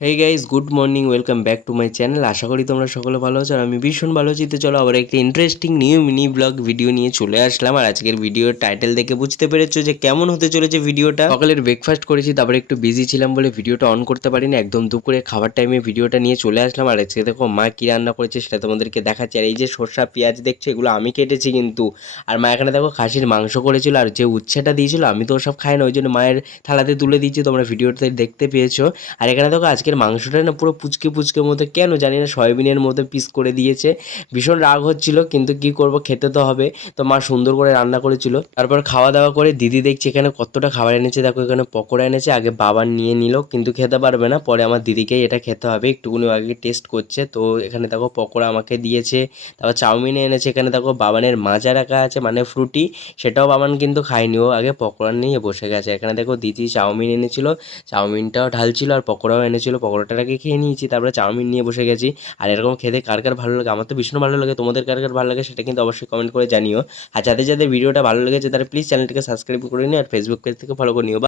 Hey guys, good morning, welcome back to my channel. আশা করি তোমরা সকলে ভালো আছো আর আমি ভীষণ ভালো আছি। তো চলো আবার একটা interesting new mini blog video নিয়ে চলে আসলাম। আর আজকের ভিডিওর টাইটেল দেখে বুঝতে পেরেছো যে কেমন হতে চলেছে ভিডিওটা। সকালের ব্রেকফাস্ট করেছি, তারপরে একটু বিজি ছিলাম বলে ভিডিওটা অন করতে পারিনি। একদম দুপুরে খাবার টাইমে ভিডিওটা নিয়ে চলে আসলাম। আর আজকে দেখো মা কি রান্না করেছে সেটা তোমাদেরকে দেখাচ্ছি। আর এই যে সর্ষা পেঁয়াজ দেখছো, এগুলো আমি কেটেছি কিন্তু। আর মা এখানে দেখো খাসির মাংস করেছিল, আর যে উচ্ছেটা দিয়েছিল আমি তো ওসব খাই না, ওই জন্য মায়ের থালাতে তুলে দিয়েছি, তোমরা ভিডিওতে দেখতে পেয়েছো। আর এখানে দেখো আজকের মাংসটা না পুরো পুচকে পুচকে মতো, কেন জানি না সয়াবিনের মতো পিস করে দিয়েছে। ভীষণ রাগ হচ্ছিল, কিন্তু কি করব, খেতে তো হবে। তো মা সুন্দর করে রান্না করেছিল। তারপর খাওয়া দাওয়া করে দিদি দেখছি এখানে কতটা খাবার এনেছে, দেখো এখানে পকোড়া এনেছে। আগে বাবা নিয়ে নিল, কিন্তু খেতে পারবে না, পরে আমার দিদিকেই এটা খেতে হবে। একটুকুনি আগে টেস্ট করছে। তো এখানে দেখো পকোড়া আমাকে দিয়েছে। তারপর চাউমিন এনেছে, এখানে দেখো বাবানের মাজা রাখা আছে, মানে ফ্রুটি। সেটাও বাবান কিন্তু খায়নি, ও আগে পকোড়া নিয়ে বসে গেছে। এখানে দেখো দিদি চাউমিন এনেছিল, চাউমিনটাও ঢালছিল, আর পকোড়াও এনেছিল, পকোড়াটাকে খেয়ে নিয়েছি। তারপরে চাউমিন নিয়ে বসে গেছি। আর এরকম খেতে কার কার ভালো লাগে? আমার তো ভীষণ ভালো লাগে। তোমাদের কার কার ভালো লাগে সেটা কিন্তু অবশ্যই কমেন্ট করে জানিও। আর যাদের যাদের ভিডিওটা ভালো লেগেছে তারা প্লিজ চ্যানেলটিকে সাবস্ক্রাইব করে নিও, আর ফেসবুক পেজ থেকে ফলো করে নিও।